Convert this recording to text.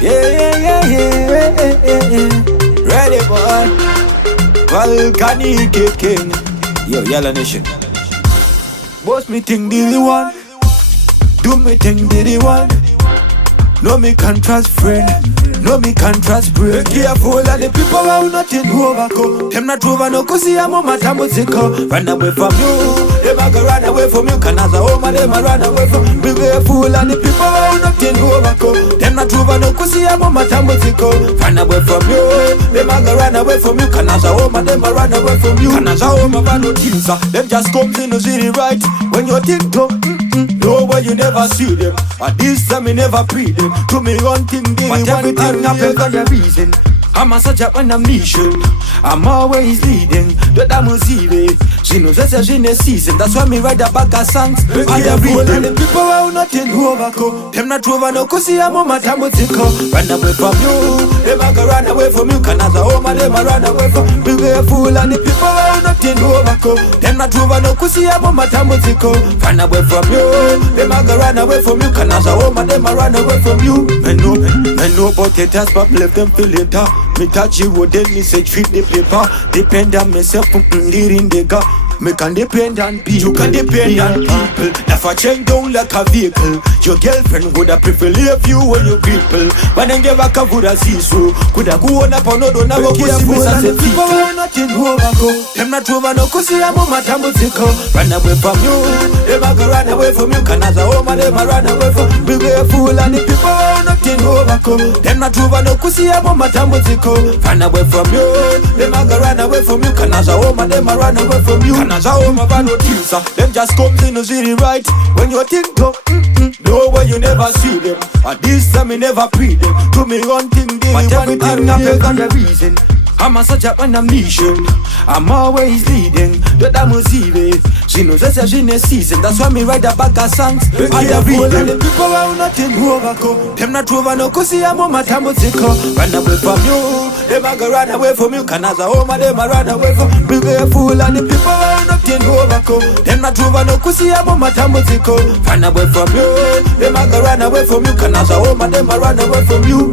Yeah. Ready, boy. Volcanic king. Yo, Yellow Nation. Boss me thing did the one. Do me thing did the one. No me can trust friend. No me can trust brain. Be careful of the people who nothing overcome. Them not over no cause I'm on my time musical. Run away from you. Them a go run away from you. Can as a home them a run away from. Be careful of the people who nothing overcome. Them not over no cause I'm on my time musical. Run away from you. Them a go run away from you. Can as a home them a run away from you. Can as a home of no things. Them just comes in to see the right. When you think to no way you never see them. But this time you never pre them. To me one thing they want everything happens for a reason. I'm a such a when I'm mission. I'm always leading. The damn music. She knows that she's in a season. That's why me write a bag of songs. I have read them. The people who nothing overcome. Them not over no cause I'm on my time with it. Run away from you. Them a go run away from you. Can as a home and them a run away from. Be careful and the people who nothing overcome. Them not over no cause I'm on my time with it. Run away from you. Them a go run away from you. Can as a home and them a run away from you. Men know but it has but left them feel later. Me touch you with any message feed the paper. Depend on myself, leading the car. Me can depend on people. You can depend on people. If I change down like a vehicle, your girlfriend would have prefer leave you when you people. But then give a car would have see so. Could have go on up on no don't have a careful and the people who nothing overcome. Them not over no cause I'm on my time with it. Run away from you. Them a go run away from you. Can as a home and them a run away from. Be careful and the people who nothing overcome. Them not over no cause I'm on my time with it. Run away from you. Them a go run away from you. Can as a home and them a run away from you. Can as a home of no things. Them just comes in to see the right. When you think to no way you never see them. At this time you never pre them. To me one thing they want everything happens for a reason. I'm a such a when I'm mission. I'm always leading. The damn music. She knows that she's in a season. That's why me write a bag of songs. I have read them. The people who nothing overcome. Them not over no cause I'm on my time musical. Run away from you. Them a go run away from you. Can as a home and them a run away from. Be careful and the people who nothing overcome. Them not over no cause I'm on my time musical. Run away from you. Them a go run away from you. Can as a home and them a run away from you.